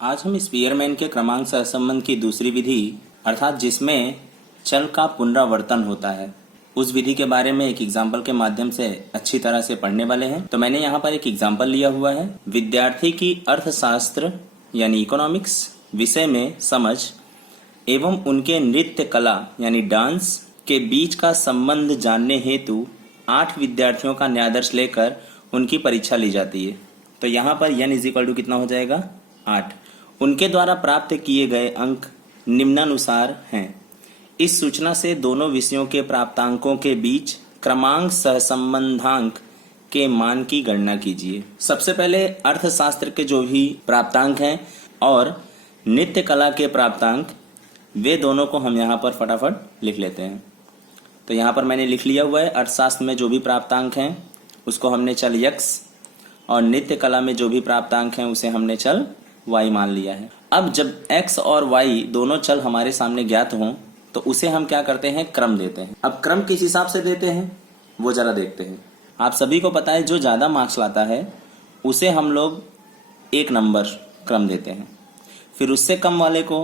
आज हम स्पीयरमैन के क्रमांक सहसंबंध की दूसरी विधि अर्थात जिसमें चल का पुनरावर्तन होता है उस विधि के बारे में एक एग्जाम्पल के माध्यम से अच्छी तरह से पढ़ने वाले हैं। तो मैंने यहाँ पर एक एग्जाम्पल लिया हुआ है। विद्यार्थी की अर्थशास्त्र यानी इकोनॉमिक्स विषय में समझ एवं उनके नृत्य कला यानी डांस के बीच का संबंध जानने हेतु 8 विद्यार्थियों का न्यायादर्श लेकर उनकी परीक्षा ली जाती है। तो यहाँ पर n = कितना हो जाएगा 8। उनके द्वारा प्राप्त किए गए अंक निम्नानुसार हैं। इस सूचना से दोनों विषयों के प्राप्तांकों के बीच क्रमांक सहसंबंधांक के मान की गणना कीजिए। सबसे पहले अर्थशास्त्र के जो भी प्राप्तांक हैं और नृत्य कला के प्राप्तांक वे दोनों को हम यहाँ पर फटाफट लिख लेते हैं। तो यहाँ पर मैंने लिख लिया हुआ है। अर्थशास्त्र में जो भी प्राप्तांक हैं उसको हमने चल x और नृत्य कला में जो भी प्राप्तांक हैं उसे हमने चल y मान लिया है। अब जब x और y दोनों चल हमारे सामने ज्ञात हों तो उसे हम क्या करते हैं, क्रम देते हैं। अब क्रम किस हिसाब से देते हैं वो जरा देखते हैं। आप सभी को पता है जो ज़्यादा मार्क्स लाता है उसे हम लोग 1 नंबर क्रम देते हैं, फिर उससे कम वाले को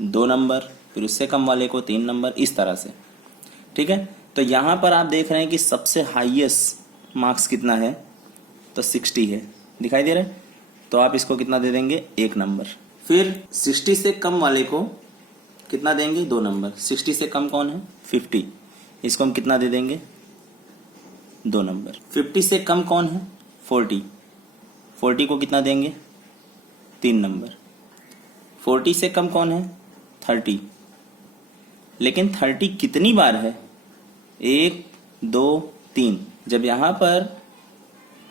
2 नंबर, फिर उससे कम वाले को 3 नंबर, इस तरह से। ठीक है, तो यहाँ पर आप देख रहे हैं कि सबसे हाईएस्ट मार्क्स कितना है, तो 60 है, दिखाई दे रहा है। तो आप इसको कितना दे देंगे, 1 नंबर। फिर 60 से कम वाले को कितना देंगे, 2 नंबर। 60 से कम कौन है, 50, इसको हम कितना दे देंगे, 2 नंबर। 50 से कम कौन है, 40, 40 को कितना देंगे, 3 नंबर। 40 से कम कौन है, 30, लेकिन 30 कितनी बार है, 1 2 3। जब यहाँ पर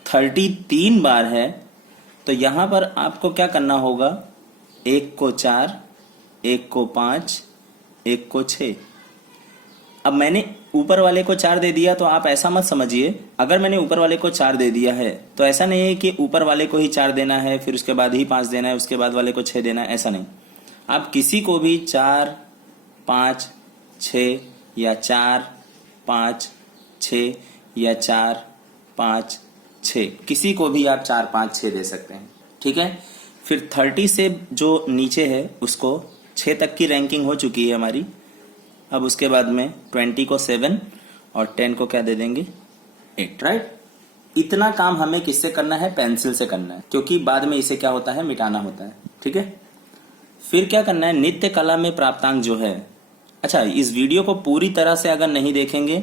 33 बार है तो यहाँ पर आपको क्या करना होगा, 1 को 4, 1 को 5, 1 को 6। अब मैंने ऊपर वाले को 4 दे दिया तो आप ऐसा मत समझिए, अगर मैंने ऊपर वाले को 4 दे दिया है तो ऐसा नहीं है कि ऊपर वाले को ही 4 देना है फिर उसके बाद ही 5 देना है, उसके बाद वाले को 6 देना है, ऐसा नहीं। आप किसी को भी 4 5 6 या 4 5 6 या 4 5 6, किसी को भी आप 4 5 6 दे सकते हैं। ठीक है, फिर 30 से जो नीचे है उसको 6 तक की रैंकिंग हो चुकी है हमारी। अब उसके बाद में 20 को 7 और 10 को क्या दे देंगे, 8, राइट। इतना काम हमें किससे करना है, पेंसिल से करना है, क्योंकि बाद में इसे क्या होता है, मिटाना होता है। ठीक है, फिर क्या करना है, नृत्य कला में प्राप्तांक जो है। अच्छा, इस वीडियो को पूरी तरह से अगर नहीं देखेंगे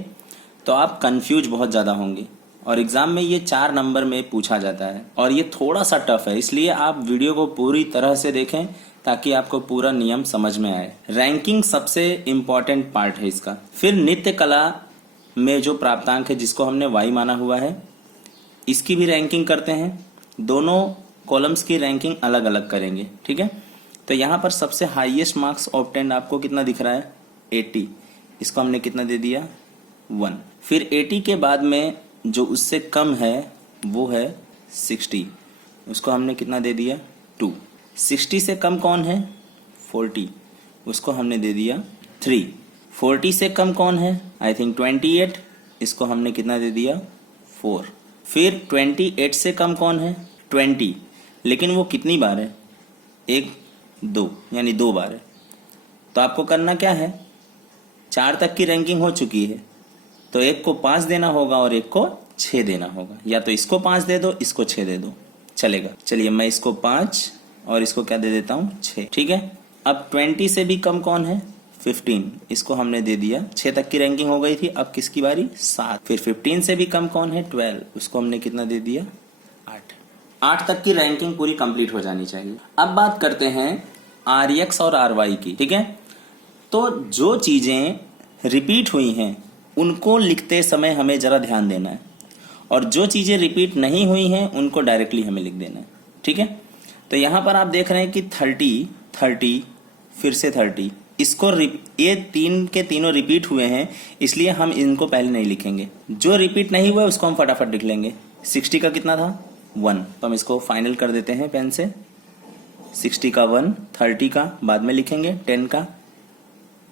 तो आप कंफ्यूज बहुत ज़्यादा होंगे और एग्जाम में ये 4 नंबर में पूछा जाता है और ये थोड़ा सा टफ है, इसलिए आप वीडियो को पूरी तरह से देखें ताकि आपको पूरा नियम समझ में आए। रैंकिंग सबसे इम्पॉर्टेंट पार्ट है इसका। फिर नृत्य कला में जो प्राप्तांक है जिसको हमने y माना हुआ है, इसकी भी रैंकिंग करते हैं। दोनों कॉलम्स की रैंकिंग अलग अलग करेंगे। ठीक है, तो यहाँ पर सबसे हाईएस्ट मार्क्स ऑब्टेन्ड आपको कितना दिख रहा है, 80, इसको हमने कितना दे दिया, 1। फिर 80 के बाद में जो उससे कम है वो है 60, उसको हमने कितना दे दिया, 2। 60 से कम कौन है, 40, उसको हमने दे दिया 3। 40 से कम कौन है, आई थिंक 28, इसको हमने कितना दे दिया, 4। फिर 28 से कम कौन है, 20, लेकिन वो कितनी बार है, 1 2, यानी 2 बार है। तो आपको करना क्या है, 4 तक की रैंकिंग हो चुकी है तो 1 को 5 देना होगा और 1 को 6 देना होगा, या तो इसको 5 दे दो, इसको 6 दे दो, चलेगा। चलिए मैं इसको 5 और इसको क्या दे देता हूँ, 6। ठीक है, अब 20 से भी कम कौन है, 15, इसको हमने दे दिया, 6 तक की रैंकिंग हो गई थी। अब किसकी बारी, 7। फिर 15 से भी कम कौन है, 12, उसको हमने कितना दे दिया, 8। 8 तक की रैंकिंग पूरी कंप्लीट हो जानी चाहिए। अब बात करते हैं RX और RY की। ठीक है, तो जो चीजें रिपीट हुई हैं उनको लिखते समय हमें जरा ध्यान देना है और जो चीजें रिपीट नहीं हुई हैं उनको डायरेक्टली हमें लिख देना है। ठीक है, तो यहाँ पर आप देख रहे हैं कि 30 फिर से 30, इसको ये 3 के तीनों रिपीट हुए हैं इसलिए हम इनको पहले नहीं लिखेंगे। जो रिपीट नहीं हुआ उसको हम फटाफट लिख लेंगे। 60 का कितना था, 1, तो हम इसको फाइनल कर देते हैं पेन से। 60 का 1, 30 का बाद में लिखेंगे, 10 का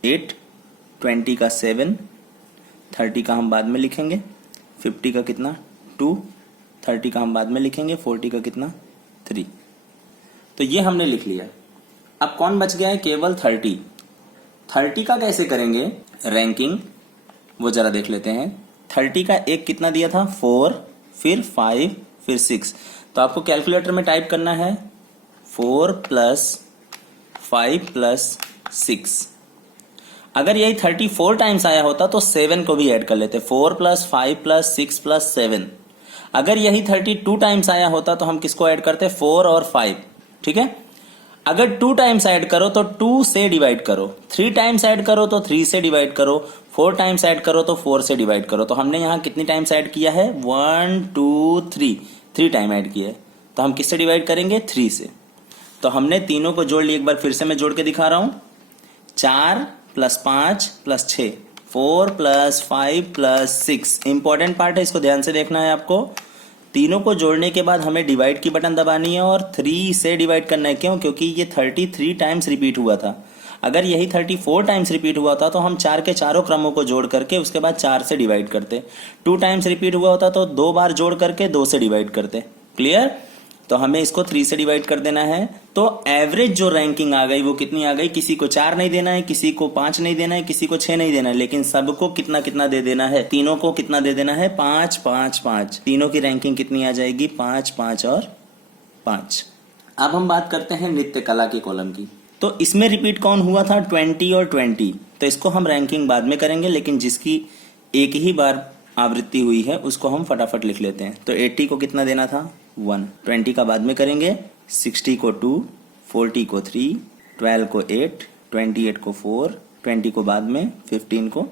8, 20 का 7, 30 का हम बाद में लिखेंगे, 50 का कितना, 2, 30 का हम बाद में लिखेंगे, 40 का कितना, 3। तो ये हमने लिख लिया। अब कौन बच गया है? केवल 30। 30 का कैसे करेंगे रैंकिंग, वो जरा देख लेते हैं। 30 का एक कितना दिया था? 4, फिर 5, फिर 6। तो आपको कैलकुलेटर में टाइप करना है 4 प्लस 5 प्लस 6। अगर यही 34 टाइम्स आया होता तो 7 को भी ऐड कर लेते, 4 प्लस 5 प्लस 6 प्लस 7। अगर यही 32 टाइम्स आया होता तो हम किसको ऐड करते? 4 और 5। ठीक है, अगर 2 टाइम्स ऐड करो तो 2 से डिवाइड करो, 3 टाइम्स ऐड करो तो 3 से डिवाइड करो, 4 टाइम्स ऐड करो तो 4 से डिवाइड करो। तो हमने यहाँ कितनी टाइम्स ऐड किया है? 1 2 3, 3 टाइम ऐड किया है। तो हम किससे डिवाइड करेंगे? 3 से। तो हमने तीनों को जोड़ लिया। एक बार फिर से मैं जोड़ के दिखा रहा हूं। 4 plus 5 plus 6, 4 plus 5 plus 6। Important part है, इसको ध्यान से देखना है आपको। तीनों को जोड़ने के बाद हमें डिवाइड की बटन दबानी है और 3 से डिवाइड करना है। क्यों? क्योंकि ये 33 टाइम्स रिपीट हुआ था। अगर यही 34 टाइम्स रिपीट हुआ था तो हम 4 के चारों क्रमों को जोड़ करके उसके बाद 4 से डिवाइड करते। 2 टाइम्स रिपीट हुआ होता तो 2 बार जोड़ करके 2 से डिवाइड करते। क्लियर? तो हमें इसको 3 से डिवाइड कर देना है। तो एवरेज जो रैंकिंग आ गई वो कितनी आ गई? किसी को 4 नहीं देना है, किसी को 5 नहीं देना है, किसी को 6 नहीं देना है, लेकिन सबको कितना कितना दे देना है? तीनों को कितना दे देना है? 5 5 5। तीनों की रैंकिंग कितनी आ जाएगी? 5 5 और 5। अब हम बात करते हैं नृत्य कला के कॉलम की। तो इसमें रिपीट कौन हुआ था? 20 और 20। तो इसको हम रैंकिंग बाद में करेंगे, लेकिन जिसकी एक ही बार आवृत्ति हुई है उसको हम फटाफट लिख लेते हैं। तो 80 को कितना देना था? 1। 20 का बाद में करेंगे। 60 को 2, 40 को 3, 12 को 8, 28 को 4, 20 को बाद में, 15 को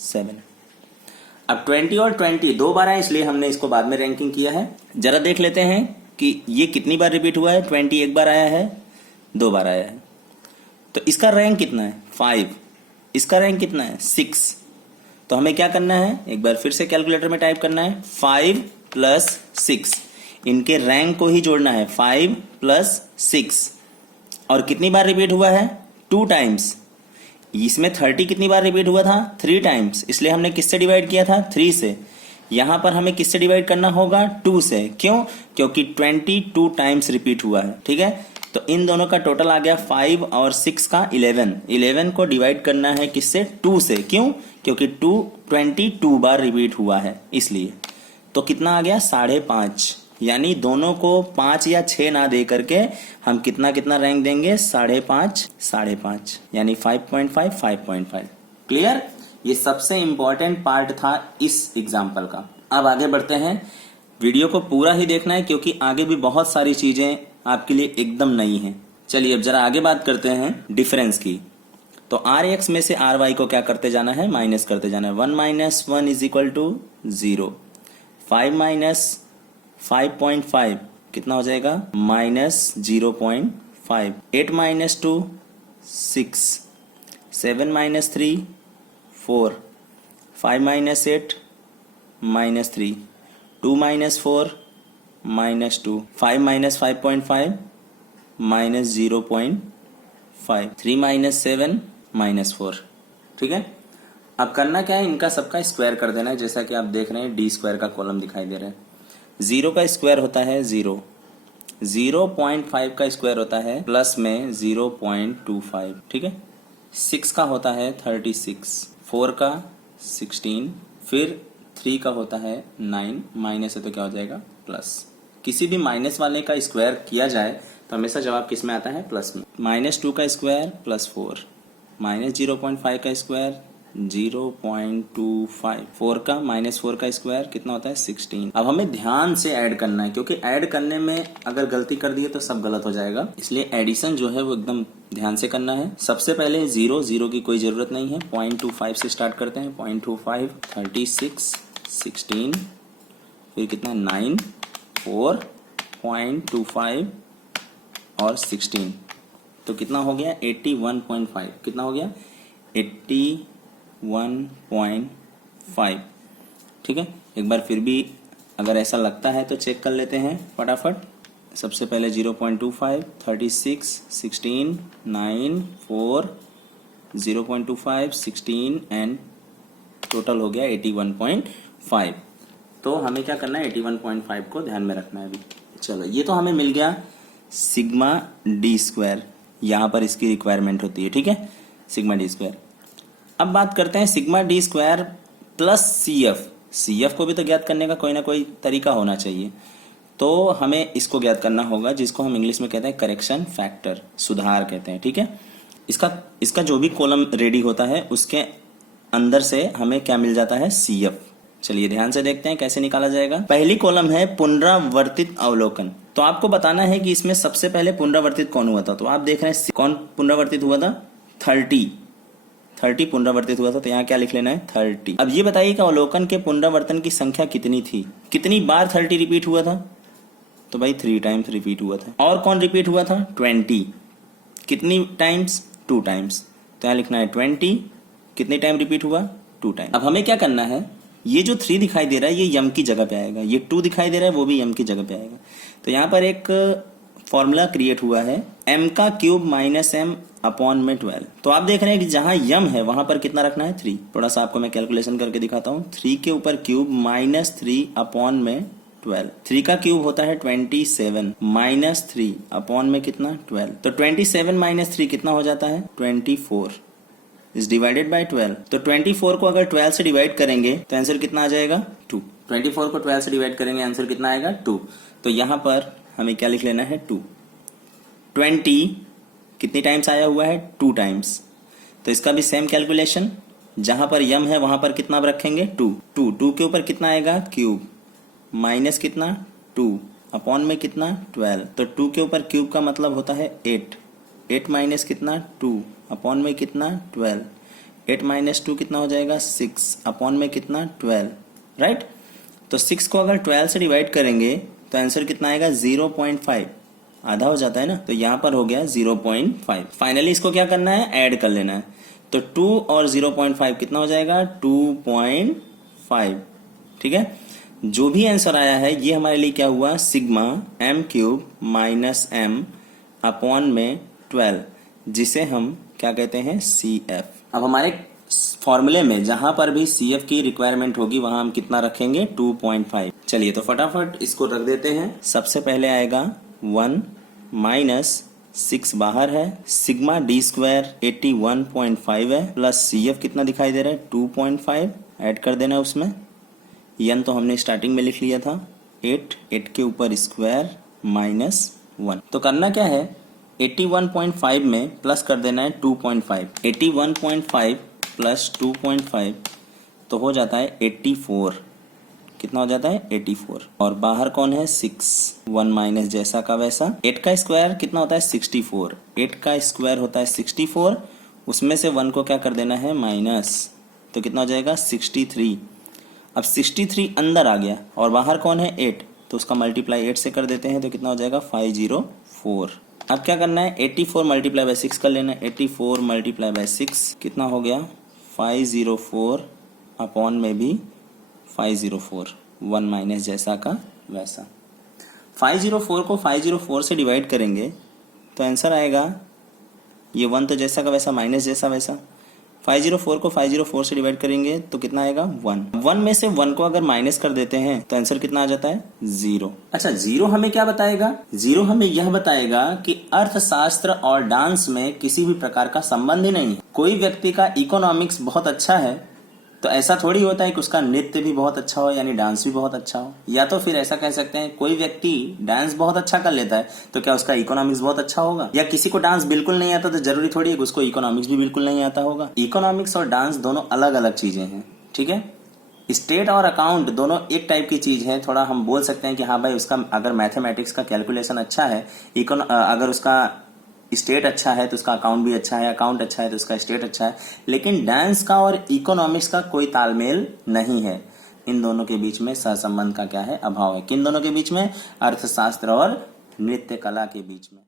7। अब 20 और 20 दो बार आए, इसलिए हमने इसको बाद में रैंकिंग किया है। जरा देख लेते हैं कि ये कितनी बार रिपीट हुआ है। 20 एक बार आया है, 2 बार आया है। तो इसका रैंक कितना है? 5। इसका रैंक कितना है? 6। तो हमें क्या करना है? एक बार फिर से कैलकुलेटर में टाइप करना है 5 प्लस 6। इनके रैंक को ही जोड़ना है, 5 प्लस 6। और कितनी बार रिपीट हुआ है? 2 टाइम्स। इसमें 30 कितनी बार रिपीट हुआ था? 3 टाइम्स। इसलिए हमने किससे डिवाइड किया था? 3 से। यहां पर हमें किससे डिवाइड करना होगा? 2 से। क्यों? क्योंकि 22 टाइम्स रिपीट हुआ है। ठीक है, तो इन दोनों का टोटल आ गया 5 और 6 का 11। 11 को डिवाइड करना है किससे? 2 से। क्यों? क्योंकि 22 बार रिपीट हुआ है इसलिए। तो कितना आ गया? 5.5। यानी दोनों को 5 या 6 ना दे करके हम कितना कितना रैंक देंगे? 5.5 यानी 5.5 5.5। क्लियर? ये सबसे इंपॉर्टेंट पार्ट था इस एग्जाम्पल का। अब आगे बढ़ते हैं। वीडियो को पूरा ही देखना है क्योंकि आगे भी बहुत सारी चीजें आपके लिए एकदम नई हैं। चलिए अब जरा आगे बात करते हैं डिफरेंस की। तो आर एक्स में से आर वाई को क्या करते जाना है? माइनस करते जाना है। 1 minus 1 is equal to 0। 5 minus 5.5 कितना हो जाएगा? Minus 0.5। 8 minus 2 6। 7 minus 3 4। 5 minus 8 minus 3। 2 minus 4 minus 2। 5 minus 5.5 minus 0.5। 3 minus 7 minus 4। ठीक है, अब करना क्या है? इनका सबका स्क्वायर कर देना है। जैसा कि आप देख रहे हैं डी स्क्वायर का कॉलम दिखाई दे रहा है। 0 का स्क्वायर होता है 0। 0.5 का स्क्वायर होता है प्लस में 0.25। ठीक है, 6 का होता है 36। 4 का 16। फिर 3 का होता है 9। माइनस है तो क्या हो जाएगा? प्लस। किसी भी माइनस वाले का स्क्वायर किया जाए तो हमेशा जवाब किस में आता है? प्लस में। -2 का स्क्वायर प्लस 4। -0.5 का स्क्वायर 0.25। 4 का -4 का स्क्वायर कितना होता है? 16। अब हमें ध्यान से ऐड करना है क्योंकि ऐड करने में अगर गलती कर दिए तो सब गलत हो जाएगा। इसलिए एडिशन जो है वो एकदम ध्यान से करना है। सबसे पहले 0 की कोई जरूरत नहीं है। 0.25 से स्टार्ट करते हैं। 0.25 36 16 फिर कितना? 9 4 0.25 और 16 तो कितना हो गया? 81.5। कितना हो गया? 81.5। ठीक है, एक बार फिर भी अगर ऐसा लगता है तो चेक कर लेते हैं फटाफट। सबसे पहले 0.25 36 16 9 4 0.25 16 एंड टोटल हो गया 81.5। तो हमें क्या करना है? 81.5 को ध्यान में रखना है अभी। चलो ये तो हमें मिल गया सिग्मा डी स्क्वायर, यहाँ पर इसकी रिक्वायरमेंट होती है, ठीक है, सिग्मा डी स्क्वायर। अब बात करते हैं sigma D square plus C F. C F को भी तो ज्ञात करने का कोई ना कोई तरीका होना चाहिए, तो हमें इसको ज्ञात करना होगा, जिसको हम इंग्लिश में कहते हैं करेक्शन फैक्टर, सुधार कहते हैं, ठीक है। इसका जो भी कॉलम रेडी होता है उसके अंदर से हमें क्या मिल जाता है, सी एफ। चलिए ध्यान से देखते हैं कैसे निकाला जाएगा। पहली कॉलम है पुनरावर्तित अवलोकन, तो आपको बताना है कि इसमें सबसे पहले पुनरावर्तित कौन हुआ था। तो आप देख रहे हैं कौन पुनरावर्तित हुआ था, 30 पुनरावर्तित हुआ था, तो यहाँ क्या लिख लेना है, 30। अब ये बताइए कि अवलोकन के पुनरावर्तन की संख्या कितनी थी, कितनी बार 30 रिपीट हुआ था, तो भाई 3 टाइम्स रिपीट हुआ था। और कौन रिपीट हुआ था, 20, कितनी टाइम्स, 2 टाइम्स, तो यहाँ लिखना है 20, कितनी टाइम रिपीट हुआ, 2 टाइम। अब हमें क्या करना है, ये जो 3 दिखाई दे रहा है ये यम की जगह पे आएगा, ये 2 दिखाई दे रहा है वो भी यम की जगह पे आएगा। तो यहाँ पर एक फॉर्मूला क्रिएट हुआ है, m का क्यूब माइनस m अपॉन में 12। तो आप देख रहे हैं कि जहां m है वहां पर कितना रखना है, 3। थोड़ा सा आपको मैं कैलकुलेशन करके दिखाता हूँ। 3 के ऊपर क्यूब माइनस 3 अपॉन में 12। 3 का क्यूब होता है 27 माइनस 3 अपॉन में कितना, 12। तो 27 माइनस 3 कितना हो जाता है, 24 इज डिवाइडेड बाय 12। तो 24 को अगर 12 से डिवाइड करेंगे तो आंसर कितना आ जाएगा, 2। 24 को 12 से डिवाइड करेंगे आंसर कितना आएगा, 2। तो यहाँ पर हमें क्या लिख लेना है, 2। 20 कितनी टाइम्स आया हुआ है, 2 टाइम्स। तो इसका भी सेम कैलकुलेशन, जहां पर यम है वहां पर कितना रखेंगे, 2 के ऊपर कितना आएगा, क्यूब माइनस कितना, 2 अपॉन में कितना, 12। तो 2 के ऊपर क्यूब का मतलब होता है 8 माइनस कितना, 2 अपॉन में कितना, 12। 8 माइनस 2 कितना हो जाएगा, 6 अपॉन में कितना, 12, राइट। तो 6 को अगर 12 से डिवाइड करेंगे तो आंसर कितना आएगा, 0.5, आधा हो जाता है ना, तो यहाँ पर हो गया 0.5। फाइनली इसको क्या करना है, ऐड कर लेना है। तो 2 और 0.5 कितना हो जाएगा, 2.5, ठीक है। जो भी आंसर आया है ये हमारे लिए क्या हुआ, sigma m cube minus m upon में 12, जिसे हम क्या कहते हैं, CF। अब हमारे फॉर्मूले में जहां पर भी CF की रिक्वायरमेंट होगी वहां हम कितना रखेंगे, 2.5। चलिए तो फटाफट इसको रख देते हैं। सबसे पहले आएगा 1 माइनस 6 बाहर है, सिग्मा डी स्क्वायर 81.5 है, प्लस CF कितना दिखाई दे रहा है, 2.5 ऐड कर देना उसमें। यन तो हमने स्टार्टिंग में लिख लिया था, 8 के ऊपर स्क्वायर माइनस 1। तो करना क्या है, 81.5 में प्लस कर देना है 2.5। 81.5 प्लस 2.5 तो हो जाता है 84। कितना हो जाता है, 84। और बाहर कौन है, 6, 1 माइनस जैसा का वैसा। 8 का स्क्वायर कितना होता है, 64। 8 का स्क्वायर होता है 64, उसमें से 1 को क्या कर देना है, माइनस, तो कितना हो जाएगा, 63। अब 63 अंदर आ गया और बाहर कौन है, 8, तो उसका मल्टीप्लाई 8 से कर देते हैं तो कितना हो जाएगा, 504। अब क्या करना है, 84 मल्टीप्लाई बाय 6 कर लेना है। 84 मल्टीप्लाई बाय 6 कितना हो गया, 504 अपॉन में भी 504, 1 माइनस जैसा का वैसा। 504 को 504 से डिवाइड करेंगे तो आंसर आएगा, ये 1 तो जैसा का वैसा माइनस जैसा वैसा। 504 को 504 से डिवाइड करेंगे तो कितना आएगा, 1 में से 1 को अगर माइनस कर देते हैं तो आंसर कितना आ जाता है, 0। अच्छा, 0 हमें क्या बताएगा, 0 हमें यह बताएगा कि अर्थशास्त्र और डांस में किसी भी प्रकार का संबंध ही नहीं है। कोई व्यक्ति का इकोनॉमिक्स बहुत अच्छा है तो ऐसा थोड़ी होता है कि उसका नृत्य भी बहुत अच्छा हो, यानी डांस भी बहुत अच्छा हो। या तो फिर ऐसा कह सकते हैं, कोई व्यक्ति डांस बहुत अच्छा कर लेता है तो क्या उसका इकोनॉमिक्स बहुत अच्छा होगा। या किसी को डांस बिल्कुल नहीं आता तो जरूरी थोड़ी है कि उसको इकोनॉमिक्स भी बिल्कुल नहीं आता होगा। इकोनॉमिक्स और डांस दोनों अलग अलग चीजें हैं, ठीक है। स्टेट और अकाउंट दोनों एक टाइप की चीज है। थोड़ा हम बोल सकते हैं कि हाँ भाई, उसका अगर मैथमेटिक्स का कैलकुलेशन अच्छा है, अगर उसका स्टेट अच्छा है तो उसका अकाउंट भी अच्छा है, अकाउंट अच्छा है तो उसका स्टेट अच्छा है। लेकिन डांस का और इकोनॉमिक्स का कोई तालमेल नहीं है। इन दोनों के बीच में सहसंबंध का क्या है, अभाव है। किन दोनों के बीच में, अर्थशास्त्र और नृत्य कला के बीच में।